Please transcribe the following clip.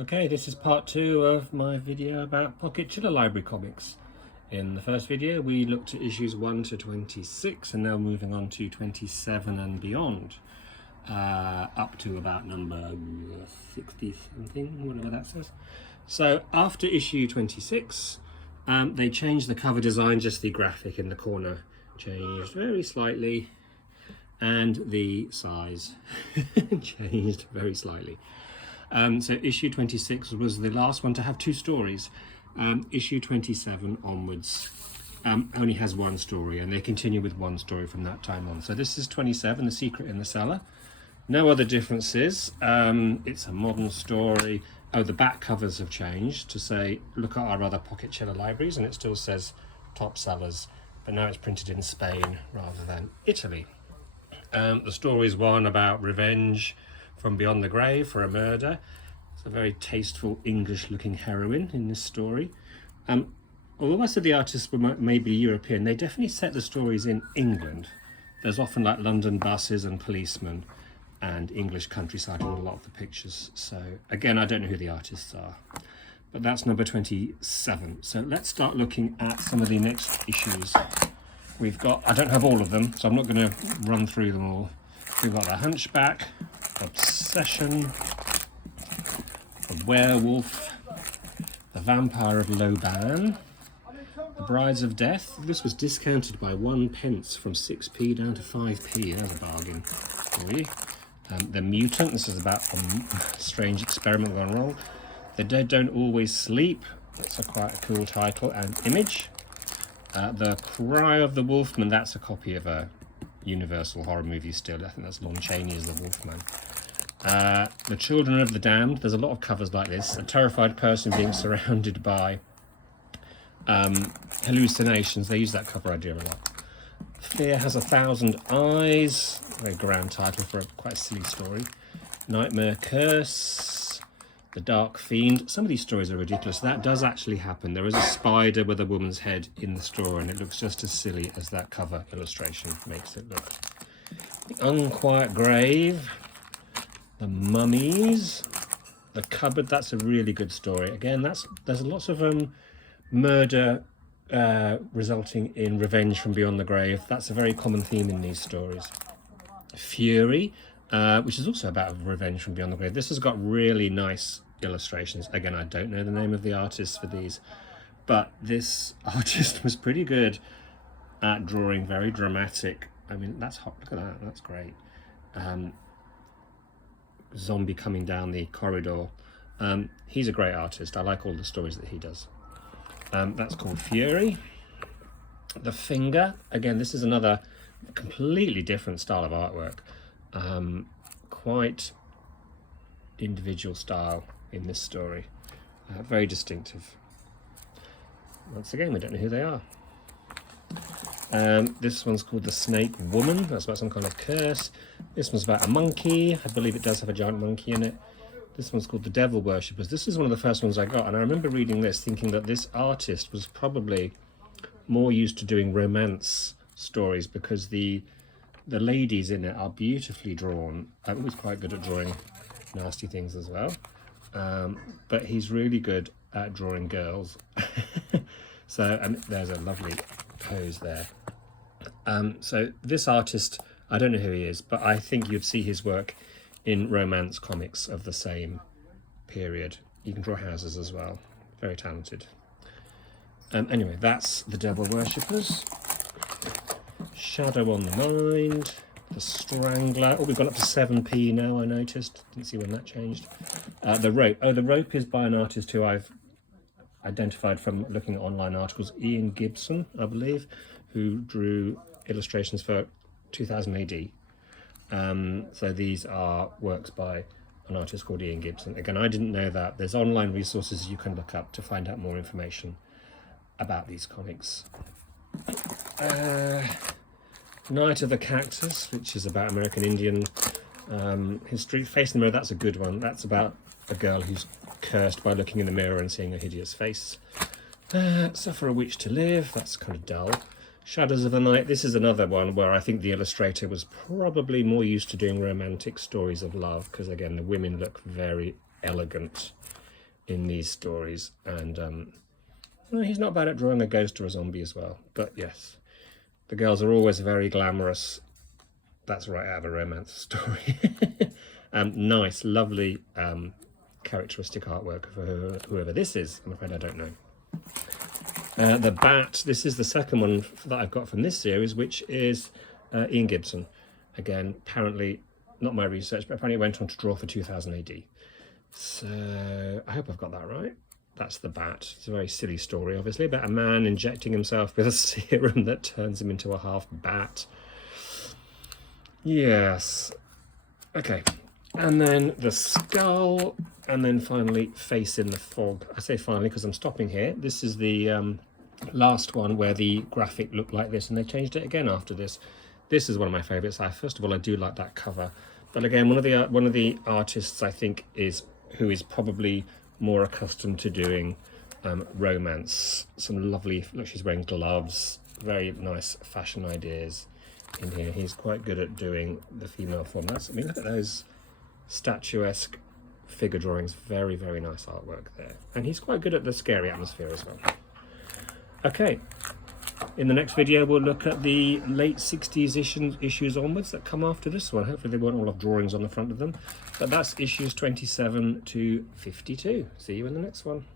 Okay, this is part 2 of my video about Pocket Chiller Library comics. In the first video we looked at issues 1 to 26 and now moving on to 27 and beyond, up to about number 60 something, whatever that says. So after issue 26 they changed the cover design, just the graphic in the corner changed very slightly and the size changed very slightly. So issue 26 was the last one to have 2 stories. Issue 27 onwards only has 1 story, and they continue with 1 story from that time on. So this is 27, The Secret in the Cellar. No other differences. It's a modern story. Oh, the back covers have changed to say, look at our other Pocket Chiller libraries, and it still says top sellers, but now it's printed in Spain rather than Italy. The story is one about revenge from beyond the grave for a murder. It's a very tasteful English-looking heroine in this story. Although most of the artists were maybe European, they definitely set the stories in England. There's often like London buses and policemen and English countryside in a lot of the pictures. So again, I don't know who the artists are, but that's number 27. So let's start looking at some of the next issues. We've got, I don't have all of them, so I'm not going to run through them all. We've got The Hunchback, Obsession, The Werewolf, The Vampire of Loban, The Brides of Death. This was discounted by 1 pence from 6p down to 5p. There's a bargain for you. The Mutant. This is about a strange experiment gone wrong. The Dead Don't Always Sleep. That's quite a cool title and image. The Cry of the Wolfman. That's a copy of a Universal horror movie still. I think that's Lon Chaney as the Wolfman. The Children of the Damned. There's a lot of covers like this. A terrified person being surrounded by hallucinations. They use that cover idea a lot. Fear Has 1,000 Eyes. Very grand title for a quite silly story. Nightmare Curse. The Dark Fiend. Some of these stories are ridiculous. That does actually happen. There is a spider with a woman's head in the store, and it looks just as silly as that cover illustration makes it look. The Unquiet Grave. The Mummies. The Cupboard. That's a really good story. Again, there's lots of murder resulting in revenge from beyond the grave. That's a very common theme in these stories. Fury, which is also about revenge from beyond the grave. This has got really nice illustrations. Again, I don't know the name of the artist for these, but this artist was pretty good at drawing very dramatic. I mean, that's hot. Look at that. That's great. Zombie coming down the corridor. He's a great artist. I like all the stories that he does. That's called Fury. The Finger. Again, this is another completely different style of artwork. Quite individual style in this story. Very distinctive. Once again, we don't know who they are. This one's called The Snake Woman. That's about some kind of curse. This one's about a monkey. I believe it does have a giant monkey in it. This one's called The Devil Worshippers. This is one of the first ones I got, and I remember reading this thinking that this artist was probably more used to doing romance stories because the ladies in it are beautifully drawn. He was quite good at drawing nasty things as well, but he's really good at drawing girls. So, and there's a lovely pose there. So this artist, I don't know who he is, but I think you'd see his work in romance comics of the same period. You can draw houses as well. Very talented. Anyway, that's The Devil Worshippers. Shadow on the Mind. The Strangler. Oh, we've gone up to 7p now, I noticed. Didn't see when that changed. The Rope. Oh, The Rope is by an artist who I've identified from looking at online articles. Ian Gibson, I believe, who drew illustrations for 2000 AD. So these are works by an artist called Ian Gibson. Again, I didn't know that. There's online resources you can look up to find out more information about these comics. Night of the Cactus, which is about American Indian history. Face in the Mirror, that's a good one. That's about a girl who's cursed by looking in the mirror and seeing a hideous face. Suffer a Witch to Live, that's kind of dull. Shadows of the Night, this is another one where I think the illustrator was probably more used to doing romantic stories of love, because again, the women look very elegant in these stories, and well, he's not bad at drawing a ghost or a zombie as well. But yes, the girls are always very glamorous. That's right out of a romance story. Nice, lovely, characteristic artwork for whoever this is. I'm afraid I don't know. The Bat, this is the second one that I've got from this series, which is Ian Gibson. Again, apparently, not my research, but apparently it went on to draw for 2000 AD. So I hope I've got that right. That's the Bat. It's a very silly story, obviously, about a man injecting himself with a serum that turns him into a half bat. Yes. Okay. And then the skull, and then finally Face in the Fog. I say finally because I'm stopping here. This is the last one where the graphic looked like this, and they changed it again after this. This is one of my favourites. First of all, I do like that cover. But again, one of the artists I think who is probably more accustomed to doing romance. Some lovely, look, she's wearing gloves, very nice fashion ideas in here. He's quite good at doing the female form. I mean, look at those statuesque figure drawings. Very, very nice artwork there. And he's quite good at the scary atmosphere as well. Okay, in the next video we'll look at the late 60s issues onwards that come after this one. Hopefully they won't all have drawings on the front of them. But that's issues 27 to 52. See you in the next one.